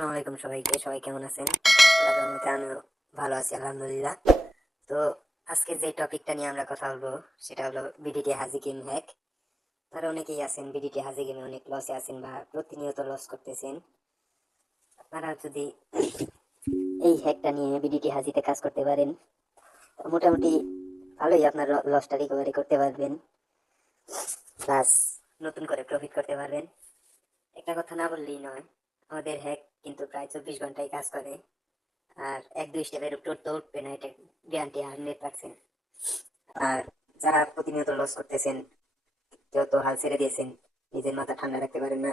আসসালামু আলাইকুম সবাইকে। সবাই কেমন আছেন? আল্লাহর রহমতে আমিও ভালো আছি আলহামদুলিল্লাহ। তো আজকে যে টপিকটা নিয়ে আমরা কথা বলবো সেটা হলো বিডিটি হাজি গেম হ্যাক। তারা অনেকেই আছেন বিডিটি হাজি গেমে অনেক লসে আছেন বা প্রতিনিয়ত লস করতেছেন। আপনারা যদি এই হ্যাকটা নিয়ে বিডিটি হাজিতে কাজ করতে পারেন মোটামুটি ভালোই আপনার লসটা রিকভারি করতে পারবেন, প্লাস নতুন করে প্রফিট করতে পারবেন। একটা কথা না বললেই নয়, আমাদের হ্যাক কিন্তু প্রায় 24 ঘন্টায় কাজ করে। আর 1-2 স্টেপের উপর তো উঠবে না, এটা গ্যারান্টি 100%। আর যারা প্রতিনিয়ত লস করতেছেন, কেউ তো হাল ছেড়ে দিয়েছেন, নিজের মাথা ঠান্ডা রাখতে পারেন না,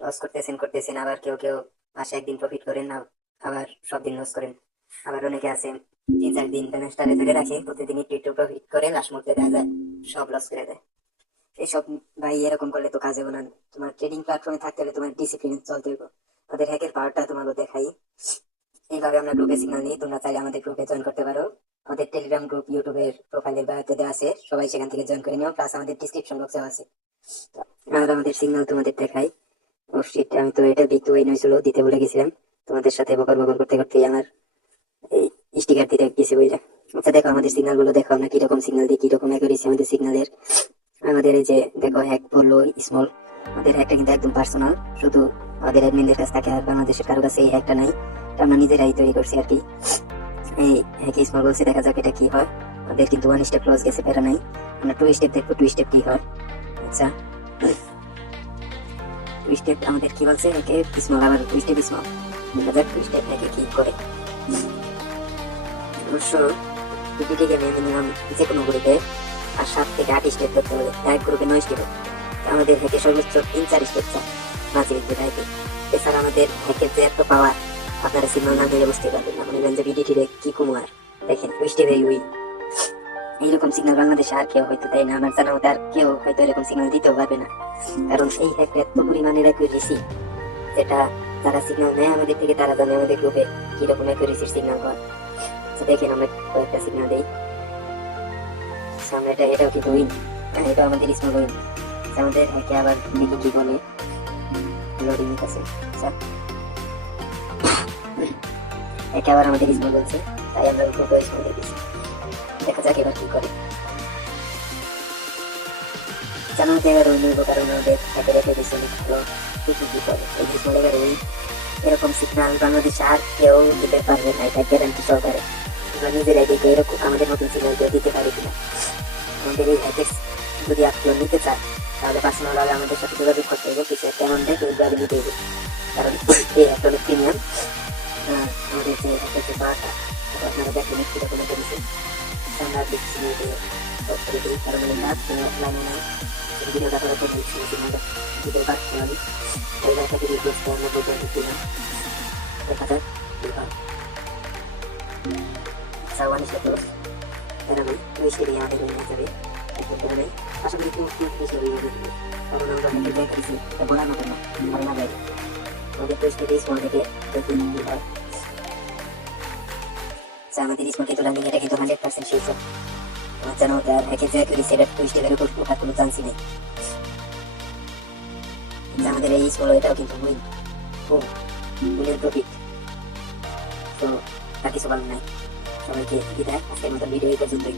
লস করতেছেন আবার কেউ কেউ মাসে একদিন প্রফিট করেন না, আবার সব দিন লস করেন। আবার অনেকে আছে 3-4 দিন ব্যালেন্সটা ধরে রাখে, প্রতিদিন একটু একটু প্রফিট করে, লাস্ট মুহূর্তে দেখা যায় সব লস করে দেয়। এইসব ভাই এরকম করলে তো কাজে না। তোমার ট্রেডিং প্ল্যাটফর্মে থাকতে হলে তোমার ডিসিপ্লিন চলতে হবে। আমাদের হ্যাকের পাওয়ারটা তোমাকে দেখাই। এইভাবে আমরা গ্রুপে সিগন্যাল নিই, তোমরা চাইলে আমাদের গ্রুপে জয়েন করতে পারো। আমাদের টেলিগ্রাম গ্রুপ ইউটিউবের প্রোফাইলের বায়োতে দেওয়া আছে, সবাই সেখান থেকে জয়েন করে নিও, প্লাস আমাদের ডিসক্রিপশন বক্সেও আছে। আর আমাদের সিগন্যাল তোমাদের দেখাই। ও শিট, আমি তো এটা দেখতে পাই নইছিল, দিতে ভুলে গেছিলাম। তোমাদের সাথে বকর বকর করতে করতেই আমার এই স্টিকার দিতে গেছে বইটা। আচ্ছা দেখো আমাদের সিগন্যাল গুলো দেখো, আমরা কিরকম সিগন্যাল দিই, কিরকম অ্যাকুরেসি আমাদের সিগন্যালের। আমাদের এই যে দেখো হ্যাক বললো স্মল, আমাদের হ্যাকটা কিন্তু একদম পার্সোনাল, শুধু আমাদের অ্যাডমিনদের কাছে থাকে, আর বাংলাদেশের কারো কাছে এই হ্যাকটা নাই। এটা আমরা নিজেরাই তৈরি করছি আর কি। এই হ্যাক স্মল বলছে, দেখা যাক এটা কি হয়। আমাদের কিন্তু 1 স্টেপ ক্লোজ গেছে, প্যারা নাই। আমরা 2 স্টেপ দেখবো, 2 স্টেপ কি হয়। আচ্ছা 2 স্টেপ আমাদের কি বলছে, হ্যাকে স্মল, আবার 2 স্টেপ স্মল। দেখা যাক 2 স্টেপ হ্যাকে কি করে। অবশ্য পিপিটি গেমে মিনিমাম যে কোনো গ্রুপে আর 7 থেকে 8 স্টেপ করতে হবে, এক গ্রুপে 9 স্টেপ। আমাদের হ্যাকে সর্বোচ্চ 3-4 স্টেপ চাই মাঝে হ্যাকে। এছাড়া আমাদের হ্যাকের যে এত পাওয়ার, আপনারা সিগন্যাল না দিলে বুঝতে পারবেন না। মনে করেন যে বিডিটি রে কি কুমার, দেখেন 2 স্টেপে এইরকম সিগন্যাল বাংলাদেশে আর কেউ হয়তো দেয় না, আমার জানা মতো আর কেউ হয়তো এরকম সিগন্যাল দিতেও পারবে না। কারণ এই হ্যাকের এত পরিমাণের অ্যাকুরেসি, যেটা যারা সিগন্যাল নেয় আমাদের থেকে তারা জানে আমাদের গ্রুপে কিরকম অ্যাকুরেসির সিগন্যাল হয়। দেখেন আমরা কয়েকটা সিগন্যাল দিই সামনে, এটাও কিন্তু উইন, এটা আমাদের স্মল উইন। আমাদের একে আবার দেখি কি বলে, লোডিং আছে। একে আবার আমাদের স্মল বলছে, তাই আমরা গ্রুপে স্মল দিয়ে দিচ্ছি। দেখা যাক এবার কি করে। জানাতে এবার উইন হইব, কারণ আমাদের একে রেখে দিচ্ছে অনেক ভালো। কি করে এই স্মল এবার উইন। এরকম সিগন্যাল বাংলাদেশে আর কেউ দিতে পারবে না, এটা গ্যারান্টি সহকারে। আমরা নিজেরাই দেখে এরকম আমাদের নতুন সিগন্যাল কেউ দিতে পারি কিনা। আমাদের এই হ্যাকের যদি আপনি নিতে চান তাহলে পার্সোনাল ভাবে আমাদের সাথে যোগাযোগ করতে হবে, কিছু একটা অ্যামাউন্ট দিয়ে এইভাবে নিতে হবে, কারণ এই একটা অনেক প্রিমিয়াম। আমাদের যে হ্যাকের যে পাওয়ারটা আপনারা দেখবেন কিরকম একটা দিচ্ছে, আমরা দেখছি কারণ অফলাইনে না ভিডিওটা করার পর দিচ্ছি সিগন্যালটা দিতে পারছি আমি। এই জায়গাটাকে রিকোয়েস্ট করে আমরা পর্যন্ত দিলাম, দেখা যাক কি হয়। সাওয়ান স্টেপ এরা নেই, মিষ্টি আমাদের নিয়ে যাবে নেই। আশা করি মিষ্টি কারণ আমরা হ্যাকে ব্যাগ দিচ্ছি, এটা বলার মতো না, আর না যাই আমাদের পরিস্থিতি স্মল থেকে কি হয়। আমাদের স্মল কিন্তু রানিং, এটা কিন্তু 100% শেষ হয়। আমার জানা মতো আর হ্যাকে যে করি সেটা টুইস্টের উপর ওঠার কোনো চান্সই নেই। আমাদের এই স্মল এটাও কিন্তু উইন, উইনের প্রফিট। তো আর কিছু বলার নাই। সবাইকে বিদায়, আজকের মতো ভিডিও এই পর্যন্তই।